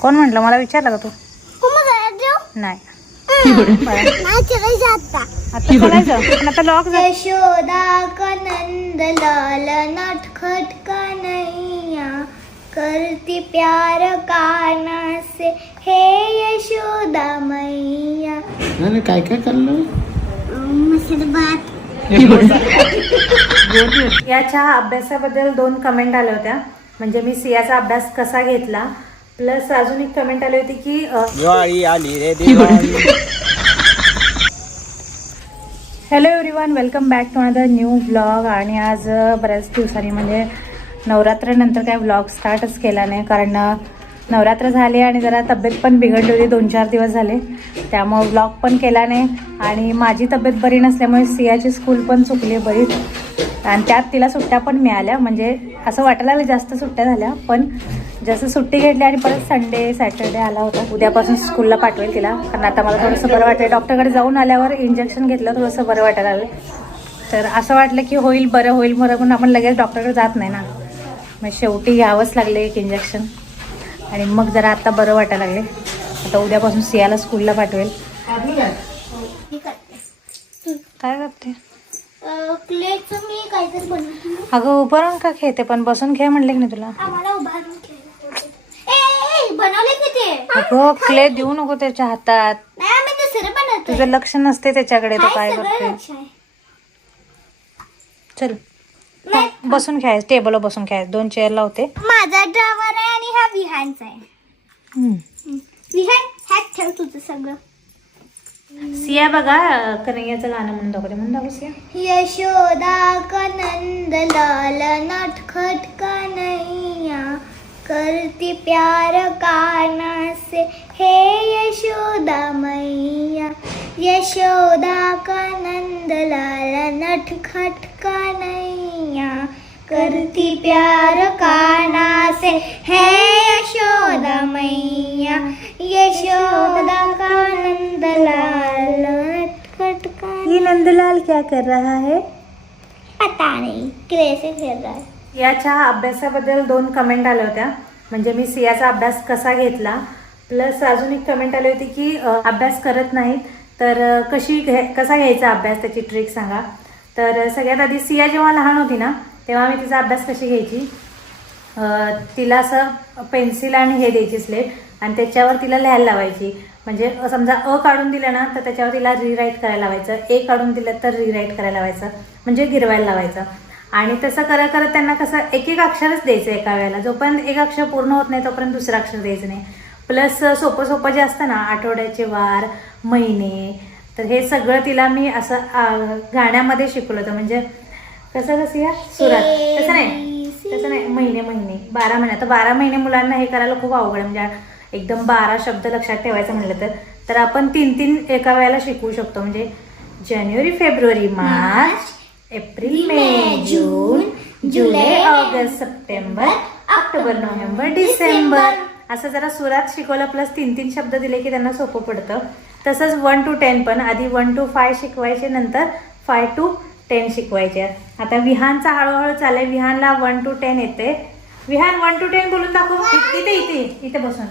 कोण म्हंटल? मला विचारलं का तू? नाही. आता लॉक यशोदा लाल नटखट का नैया करती प्यार काना से हे यशोदा मैया. काय काय चाललं मस्त बात. या चहा अभ्यासाबद्दल दोन कमेंट आल्या होत्या. म्हणजे मी सियाचा अभ्यास कसा घेतला? प्लस अजून एक कमेंट आली होती की अ, दिवाळी आली रे Diwali. Hello everyone welcome back to another new blog आणि आज बऱ्याच दिवसांनी म्हणजे नवरात्रानंतर काय ब्लॉग स्टार्टच केला नाही कारण नवरात्र झाले आणि जरा तब्येत पण बिघडली होती दोन चार दिवस झाले. त्यामुळं ब्लॉग पण केला नाही. आणि माझी तब्येत बरी नसल्यामुळे सियाची स्कूल पण चुकली बरीच. आणि त्यात तिला सुट्ट्या पण मिळाल्या. म्हणजे असं वाटायला लागलं जास्त सुट्ट्या झाल्या पण जसं सुट्टी घेतली आणि परत संडे सॅटर्डे आला होता. उद्यापासून स्कूलला पाठवेल तिला. कारण आता मला थोडंसं बरं वाटेल डॉक्टरकडे जाऊन आल्यावर इंजेक्शन घेतलं थोडंसं बरं वाटायला लागलं. तर असं वाटलं की होईल बरं होईल बरं पण आपण लगेच डॉक्टरकडे जात नाही ना. मग शेवटी घ्यावंच लागले एक इंजेक्शन आणि मग जरा आता बरं वाटायला लागले. आता उद्यापासून सियाला स्कूलला पाठवेल. काय करते? क्लेचं मी काहीतरी बनवतो. अगं उभं राहून का खेळते? पण बसून खेळ म्हणले की नाही तुला? आम्हाला उभारून खेळायला ए, ए बनवले की ते? अगं क्ले देऊ नको त्याच्या हातात. नाही आम्ही दुसरं बनवतो तुझं लक्ष नसते त्याच्याकडे तो काय करते चल. नाही बसून खेळायचं टेबलवर बसून खेळायचं. दोन चेअर लावते. माझा ड्रायव्हर आहे आणि हा विहानचा आहे. हम्म. विहान ह्यात ठेव तुझं सगळं. सिया बघा कन्हैयाचं गाणं म्हणून दाखवते. म्हणून दाखव सिया. यशोदा का लाल नटखट का नैया करती प्यार काना से हे यशोदा मैया यशोदा का लाल नटखट का नैया करती प्यार काना से हे यशोदा मैया नंदलाल क्या कर रहा है? पता नहीं कैसे खेल रहा है। याच्या अभ्यासाबद्दल दोन कमेंट आल्या होत्या. म्हणजे मी सियाचा अभ्यास कसा घेतला प्लस अजून एक कमेंट आली होती की अ, अभ्यास करत नाहीत तर कशी घे कसा घ्यायचा अभ्यास त्याची ट्रिक सांगा. तर सगळ्यात आधी सिया जेव्हा लहान होती ना तेव्हा मी तिचा अभ्यास कशी घ्यायची? अ, तिला असं पेन्सिल आणि हे द्यायची स्लेट आणि त्याच्यावर तिला लिहायला लावायची. म्हणजे समजा अ काढून दिलं ना तर त्याच्यावर तिला रिराईट करायला लावायचं. ए काढून दिलं तर रिराईट करायला लावायचं. म्हणजे गिरवायला लावायचं. आणि तसं करत करत त्यांना कसं एक एक अक्षरच द्यायचं एका वेळेला. जोपर्यंत एक अक्षर पूर्ण होत नाही तोपर्यंत दुसरं अक्षर द्यायचं नाही. प्लस सोपं सोपं जे असतं ना आठवड्याचे वार महिने तर हे सगळं तिला मी असं गाण्यामध्ये शिकवलं होतं. म्हणजे कसं कसं या? सुरात. तसं नाही. तसं नाही. महिने महिने. बारा महिने. तर बारा महिने मुलांना हे करायला खूप अवघड आहे. म्हणजे एकदम बारा शब्द लक्षात ठेवायचं म्हटलं तर. तर आपण तीन तीन एका वेळेला शिकवू शकतो. म्हणजे जानेवारी फेब्रुवारी मार्च एप्रिल मे जून जुलै August September October November December. असं जरा सुरात शिकवलं प्लस तीन तीन शब्द दिले की त्यांना सोपं पडतं. तसंच वन टू टेन पण. आधी वन टू फाय शिकवायचे नंतर फाय टू टेन शिकवायचे. आता विहानचा हळूहळू चालेल विहानला वन टू टेन येते. विहान वन टू टेन बोलून दाखव. इथे इथे इथे बसून.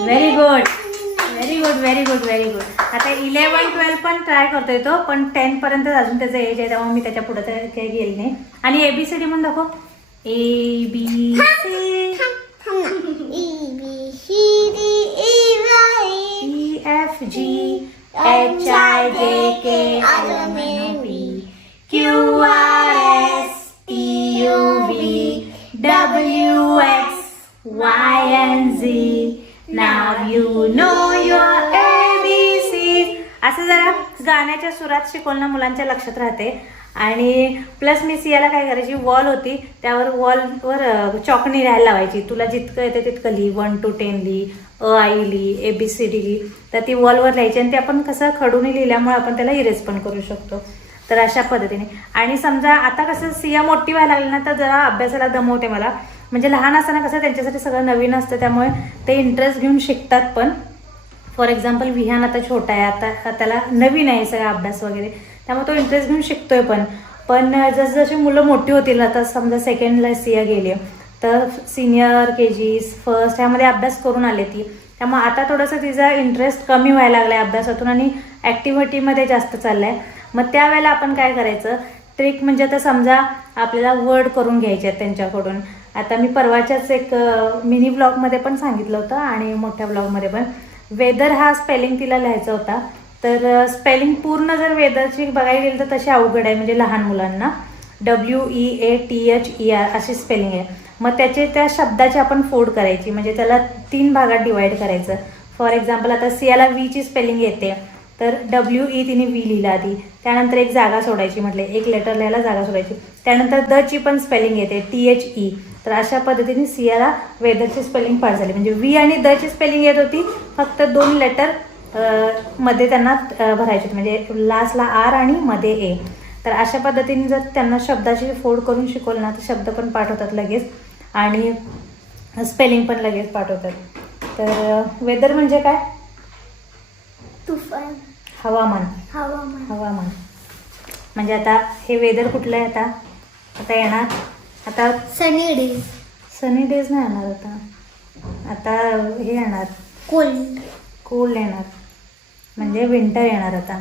Very good very good very good very good आता इलेवन ट्वेल्व पण ट्राय करतोय तो पण टेन पर्यंत अजून त्याचं एज आहे त्यामुळे मी त्याच्या पुढे तर काही गेले नाही. आणि एबीसीडी म्हणून दाखव A B C E B C D E Y E F G H I J K L M N O P Q R Y, Y N Z now you know ABCs. B C असं जरा गाण्याच्या सुरात शिकवणं मुलांच्या लक्षात राहते. आणि plus मी सियाला काय करायची वॉल होती त्यावर वॉलवर चॉकणी लिहायला लावायची. तुला जितकं येते तितकं लिही. वन टू टेन लिही. अ आई लिही. ए बी सी डी लिही. तर ती वॉलवर लिहायची आणि ते आपण कसं खडून लिहिल्यामुळे आपण त्याला इरेज पण करू शकतो. तर अशा पद्धतीने. आणि समजा आता कसं सिया मोठी व्हायला लागली ना तर जरा अभ्यासाला दमवते मला. म्हणजे लहान असताना कसं त्यांच्यासाठी सगळं नवीन असतं त्यामुळे ते इंटरेस्ट घेऊन शिकतात पण. फॉर एक्झाम्पल विहान आता छोटा आहे आता त्याला नवीन आहे सगळा अभ्यास वगैरे त्यामुळे तो इंटरेस्ट घेऊन शिकतोय पण. पण जसजशी मुलं मोठी होतील आता समजा सेकंडला ए गेली तर सिनियर के जी फर्स्ट ह्यामध्ये अभ्यास करून आले ती. त्यामुळे आता थोडंसं तिचा इंटरेस्ट कमी व्हायला लागला आहे अभ्यासातून आणि ॲक्टिव्हिटीमध्ये जास्त चाललं आहे मग त्यावेळेला आपण काय करायचं? ट्रिक म्हणजे आता समजा आपल्याला वर्ड करून घ्यायचे आहेत त्यांच्याकडून. आता मी परवाच्याच एक मिनी ब्लॉगमध्ये पण सांगितलं होतं आणि मोठ्या ब्लॉगमध्ये पण. वेदर हा स्पेलिंग तिला लिहायचा होता. तर स्पेलिंग पूर्ण जर वेदरची बघायला गेली तर तशी अवघड आहे म्हणजे लहान मुलांना. W E A T H E R अशी स्पेलिंग आहे. मग त्याचे त्या शब्दाची आपण फोड करायची म्हणजे त्याला तीन भागात डिवाईड करायचं. फॉर एक्झाम्पल आता सियाला वीची स्पेलिंग येते. तर डब्ल्यू ई तिने वी लिहिला आधी. त्यानंतर एक जागा सोडायची म्हटले. एक लेटर लिहायला जागा सोडायची. त्यानंतर द ची पण स्पेलिंग येते. टी एच ई तर अशा पद्धतीने सियाला वेदरची स्पेलिंग पाठ झाली. म्हणजे वी आणि द ची स्पेलिंग येत होती फक्त दोन लेटरमध्ये त्यांना भरायचे होते. म्हणजे लास्टला आर आणि मध्ये ए. तर अशा पद्धतीने जर त्यांना शब्दाची फोड करून शिकवलं ना तर शब्द पण पाठ होतात लगेच. आणि स्पेलिंग पण लगेच पाठ होतात तर वेदर म्हणजे काय? तुफान. हवामान. हवामान. हवामान. म्हणजे आता हे वेदर कुठलं आहे आता? आता येणार? आता सनी डेज सनी डेज नाही येणार आता. आता हे येणार. कोल्ड कोल्ड येणार. म्हणजे विंटर येणार आता.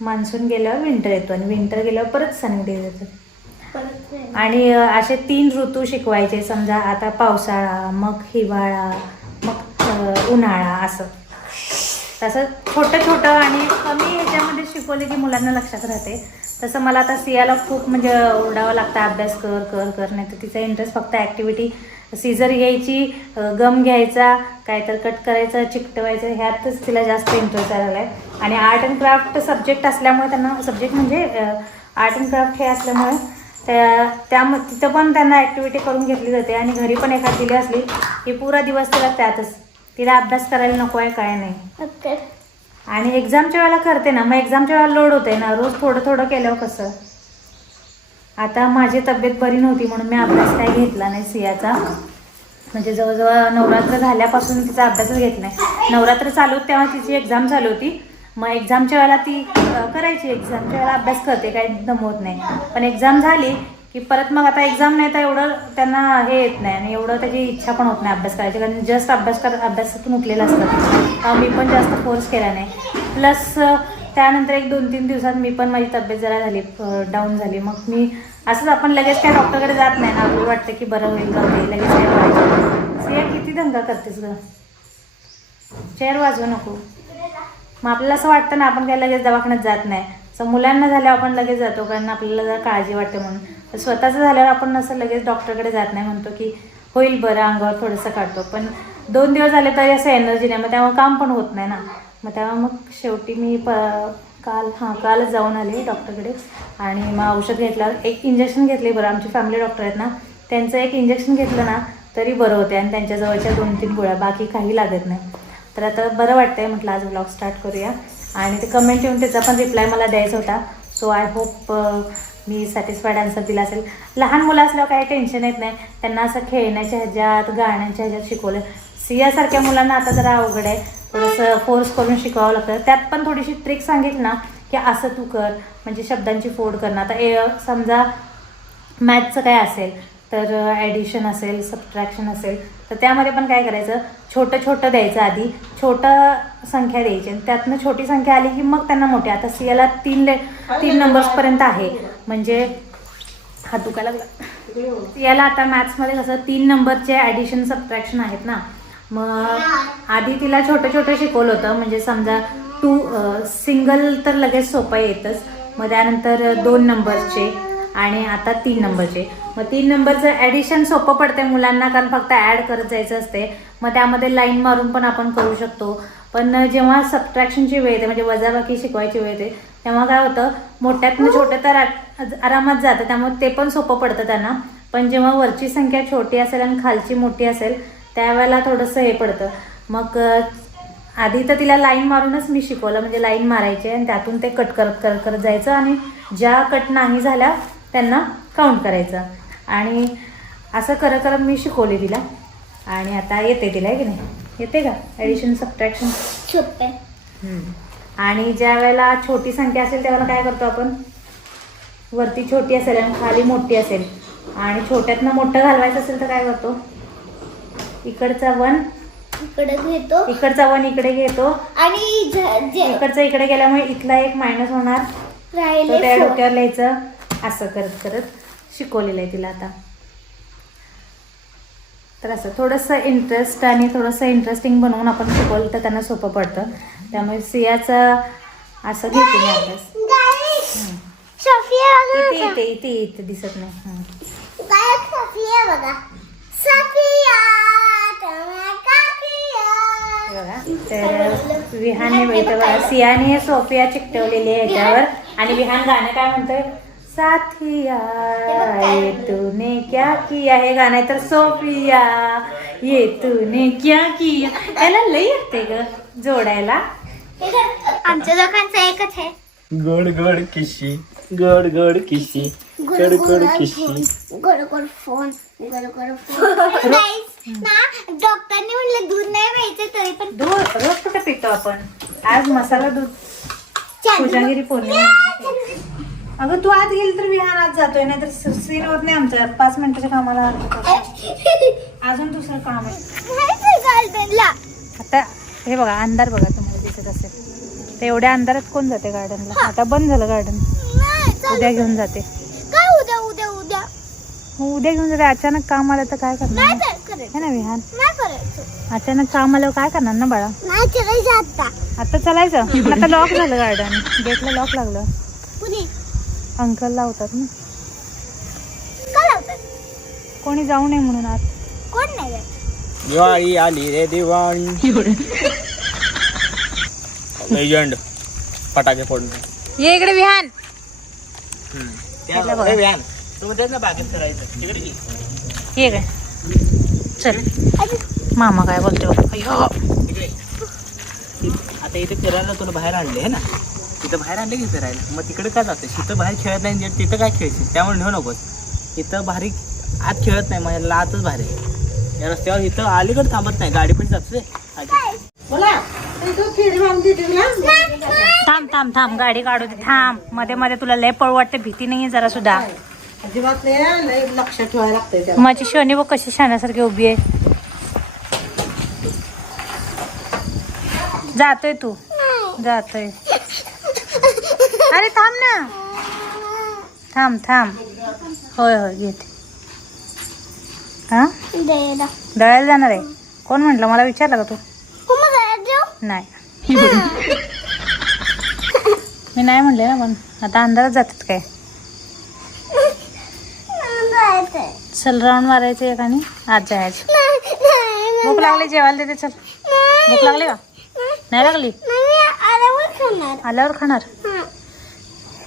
मान्सून गेल्यावर विंटर येतो आणि विंटर गेल्यावर परत सनी डेज येतो. परत आणि असे तीन ऋतू शिकवायचे समजा आता पावसाळा मग हिवाळा मग उन्हाळा असं. तसं छोटं छोटं आणि कमी ह्याच्यामध्ये शिकवले की मुलांना लक्षात राहते. तसं मला आता सियाला खूप म्हणजे ओरडावं लागतं अभ्यास कर कर कर नाही तर तिचा इंटरेस्ट फक्त ॲक्टिव्हिटी सीझर घ्यायची गम घ्यायचा काय तर कट करायचं चिकटवायचं ह्यातच तिला जास्त इंटरेस्ट आलेला आहे आणि आर्ट अँड क्राफ्ट सब्जेक्ट असल्यामुळे त्यांना सब्जेक्ट म्हणजे आर्ट अँड क्राफ्ट हे असल्यामुळे त्या त्या तिथं पण त्यांना ॲक्टिव्हिटी करून घेतली जाते. आणि घरी पण एखादी दिली असली की पुरा दिवस तिला त्यातच तिला अभ्यास करायला नको आहे काय नाही. आणि एक्झामच्या वेळेला करते ना मग एक्झामच्या वेळेला लोड होते ना रोज थोडं थोडं केल्यावर कसं? आता माझी तब्येत बरी नव्हती म्हणून मी अभ्यास काय घेतला नाही सियाचा. म्हणजे जवळजवळ नवरात्र झाल्यापासून तिचा अभ्यासच घेत नाही. नवरात्र चालू तेव्हा तिची एक्झाम चालू होती. मग एक्झामच्या वेळेला ती करायची. एक्झामच्या वेळेला अभ्यास करते काही दमवत नाही. पण एक्झाम झाली की परत मग आता एक्झाम नाही तर एवढं त्यांना हे येत नाही आणि एवढं त्याची इच्छा पण होत नाही अभ्यास करायची. कारण जस्ट अभ्यास कर अभ्यासातून उठलेलं असतात मी पण जास्त फोर्स केला नाही. प्लस त्यानंतर एक दोन तीन दिवसात मी पण माझी तब्येत जरा झाली डाऊन झाली. मग मी असंच आपण लगेच काय डॉक्टरकडे जात नाही. ना आपल्याला वाटतं की बरं होईल का होईल लगेच काय करायचं. सिया किती दंगा करतेस ग. चेअर वाजवू नको. मग आपल्याला असं वाटतं ना आपण काय लगेच दवाखान्यात जात नाही. तर मुलांना झाल्यावर आपण लगेच जातो कारण आपल्याला जरा काळजी वाटते म्हणून. स्वतःचं झाल्यावर आपण असं लगेच डॉक्टरकडे जात नाही म्हणतो की होईल बरं अंगावर थोडंसं काढतो. पण दोन दिवस झाले तरी असं एनर्जी नाही मग त्यामुळे काम पण होत नाही ना. मग तेव्हा मग शेवटी मी प काल हां कालच जाऊन आले डॉक्टरकडे. आणि मग औषध घेतल्यावर एक इंजेक्शन घेतले बरं आमची फॅमिली डॉक्टर आहेत ना. त्यांचं एक इंजेक्शन घेतलं ना तरी बरं होते आणि त्यांच्या जवळच्या दोन तीन गोळ्या बाकी काही लागत नाही. तर आता बरं वाटतंय म्हटलं आज ब्लॉग स्टार्ट करूया. आणि ते कमेंट येऊन त्याचा पण रिप्लाय मला द्यायचा होता. सो आय होप मी सॅटिस्फाईड आन्सर दिला असेल. लहान मुलं असल्यावर काही टेन्शन येत नाही. त्यांना असं खेळण्याच्या ह्याच्यात गाण्याच्या ह्याच्यात शिकवलं. सियासारख्या मुलांना आता जरा अवघड आहे. थोडंसं फोर्स करून शिकवावं लागतं. त्यात पण थोडीशी ट्रिक सांगितली ना की असं तू कर. म्हणजे शब्दांची फोड करणं. आता ए समजा मॅथचं काय असेल तर ॲडिशन असेल सबट्रॅक्शन असेल. तर त्यामध्ये पण काय करायचं? छोटं छोटं द्यायचं आधी. छोटं संख्या द्यायची. आणि त्यातनं छोटी संख्या आली की मग त्यांना मोठी. आता सियाला तीन ले तीन नंबर्सपर्यंत आहे. म्हणजे हा दुखायला लागला. याला आता मॅथ्समध्ये कसं तीन नंबरचे ॲडिशन सबट्रॅक्शन आहेत ना. मग आधी तिला छोटं छोटं शिकवलं होतं. म्हणजे समजा टू सिंगल तर लगेच सोपं येतच. मग त्यानंतर दोन नंबरचे आणि आता तीन नंबरचे. मग तीन नंबरचं ॲडिशन सोपं पडते मुलांना कारण फक्त ॲड करत जायचं असते मग त्यामध्ये लाईन मारून पण आपण करू शकतो. पण जेव्हा सबट्रॅक्शनची वेळ येते म्हणजे वजाबाकी शिकवायची वेळ येते तेव्हा काय होतं मोठ्यातनं छोटं तर आरामात जातं त्यामुळे ते पण सोपं पडतं त्यांना. पण जेव्हा वरची संख्या छोटी असेल आणि खालची मोठी असेल त्यावेळेला थोडंसं हे पडतं. मग आधी तर तिला लाईन मारूनच मी शिकवलं म्हणजे लाईन मारायची आणि त्यातून ते कट करत करत करत जायचं आणि ज्या कट नाही झाल्या त्यांना काउंट करायचं. आणि असं करत करत मी शिकवले तिला. आणि आता येते तिला आहे की नाही? येते का? ॲडिशन सबट्रॅक्शन सोपे आणि ज्या वेळेला छोटी संख्या असेल त्यावेळेला काय करतो आपण? वरती छोटी असेल आणि खाली मोठी असेल. आणि छोट्यातनं मोठं घालवायचं असेल तर काय करतो? इकडचा वन. इकडे घेतो. इकडचा वन इकडे घेतो. आणि इकडचा इकडे गेल्यामुळे इथला एक मायनस होणार. त्या. डोक्यावर लिहायचं असं करत करत. शिकवलेलं आहे तिला आता. तर असं थोडंसं इंटरेस्ट आणि थोडंसं इंटरेस्टिंग बनवून आपण शिकवलं तर त्यांना सोपं पडतं. त्यामुळे सियाचं असं घेते मी अभ्यास. इथे. इथे इथे दिसत नाही. बघा. तर बघा. सियाने सोफिया चिकटवलेली आहे याच्यावर. आणि विहान गाणं काय म्हणतोय? साथिया ये तूने क्या किया? हे गाणं आहे तर सोफिया ये तूने क्या किया? त्याला लई येते ग जोडायला. हे आमच्या दोघांचं एकच आहे. गोड गोड किशी गोड गोड किशी गोड गोड किशी. गोड गोड फोन गोड गोड फोन. Guys, ना डॉक्टरने म्हणलं दूध नाही प्यायचं तरी पण दूध? रोज कुठे पितो आपण? आज मसाला दूध. पूजागिरी पौर्णिमा. अगं तू आत गेली तर विहान आत जातोय नाही तर सीन होत नाही आमचं पाच मिनिटाच्या कामाला अजून दुसरं काम आहे. आता हे बघा अंधार बघा तुम्हाला दिसत असेल. तर एवढ्या अंधारात कोण जाते गार्डनला आता बंद झालं गार्डन उद्या घेऊन जाते. उद्या उद्या उद्या? उद्या घेऊन जाते. अचानक काम आलं तर काय करणार है ना विहान. अचानक काम आलं काय करणार ना बाळा? आता. चालायचं. आता लॉक झालं गार्डन गेटला लॉक लागलं. अंकल लावतात ना. का लावतात? कोणी जाऊ नये म्हणून आत कोण नाही जात? दिवाळी आली रे दिवाळी. लेजंड फटाके फोडणे ये इकडे विहान. बघा. ये. काय चल. मामा काय बोलतो अय्यो. आता इथे फिरायला तुला बाहेर आणले है ना? तिथं बाहेर आणले की फिरायला. मग तिकडे काय जाते तिथं बाहेर खेळत नाही तिथं काय खेळशील? त्यामुळे नेऊ नकोस. इथं भारी आत खेळत नाही माझ्या आतच भारी. या रस्त्यावर इथं अलीकडे थांबत नाही. गाडी पण जाते थांब थांब थांब. गाडी काढू दे. थांब. मध्ये मध्ये तुला लय पळ वाटते. भीती नाहीये जरा सुद्धा. अजिबात नाही लय लक्ष ठेवायला लागतंय माझी शनी बघ कशी शाण्यासारखी उभी आहे. जातोय तू. जातोय. अरे थांब ना. थांब थांब. होय होय घेते. हा? दळायला जाणार आहे. कोण म्हटलं? मला विचारलं का तू? नाही. मी नाही म्हणले ना पण आता अंधारात जातात काय? चल राऊंड मारायचं एक आणि आज जायचं. नाही नाही भूक लागली जेवायला देते चल. भूक लागली का? नाही लागली? आल्यावर खाणार. आल्यावर खाणार.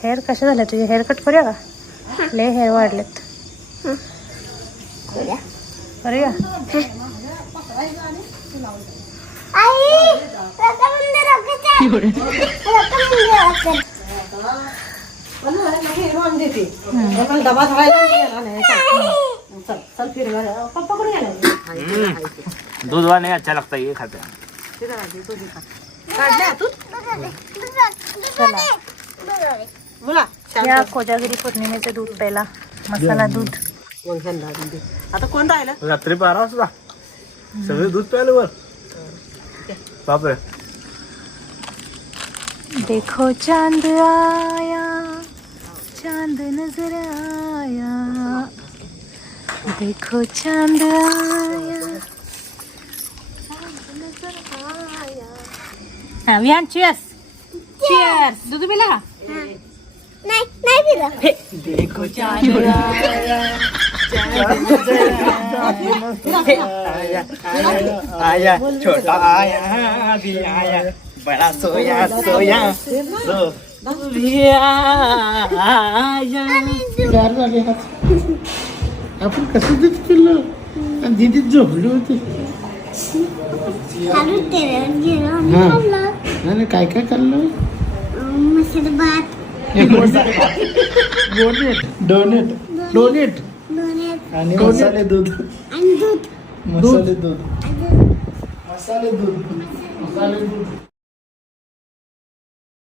हेअर कसे झाले तुझे हेअर कट करूया का? लय हेअर वाढलेत. करूया. आई रकाबंद रकाचं. रकाबंद रकाचं. फिरवून देते पण डबा धरायला गेला नाही चल चल फिरवायला पप्पा कडे गेला दूध वाला नहीं अच्छा लगता ये खाते. हैं काढल्या तू चला बोला. या कोजागिरी पौर्णिमेचं दूध प्यायला. मसाला दूध. आता कोण राहिलं? रात्री बारा वाजता. सगळे दूध प्यायला वर. बापरे. देखो चांद आया चांद नजर आया. देखो चांद आया हा, विहान चिअर्स चिअर्स दूध पिला? नाही नाही दिलं देखो चांद आया आया छोटा आया भी आया. बड़ा सोया सोया. सो भी आया. गार झाले आपण कसं दूध पिल्लं आणि दिदी झोपली होती. खालून तेलावर गेलो आणि. खाल्लं. आणि काय काय खाल्लं? भात. डोनेट डोनेट डोनेट आणि मसाले दूध. आणि दूध. मसाले दूध. मसाले दूध. मसाले दूध.